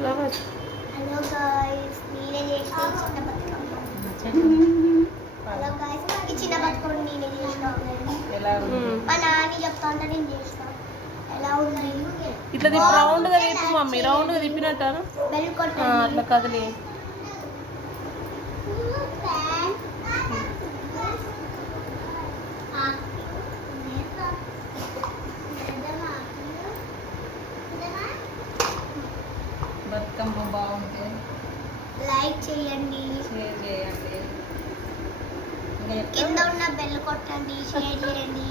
Flowers. Hello guys, నేనే చేసిన చిన్న బతుకమ్మ. హలో గాయ్స్, ఈ చిన్న బతుకమ్మ నేనే చేసిన. మా నాని చెప్తా అంటే నేను చేసిన. ఎలా ఉంది? ఇట్లా రౌండ్గా తిప్పు మమ్మీ, రౌండ్గా తిప్పినట్టాను. బెల్ కొట్టండి. అట్లా కదిలి. బతుకమ్మ బాగుంటే లైక్ చేయండి, షేర్ చేయండి, కింద ఉన్న బెల్ కొట్టండి, షేర్ చేయండి.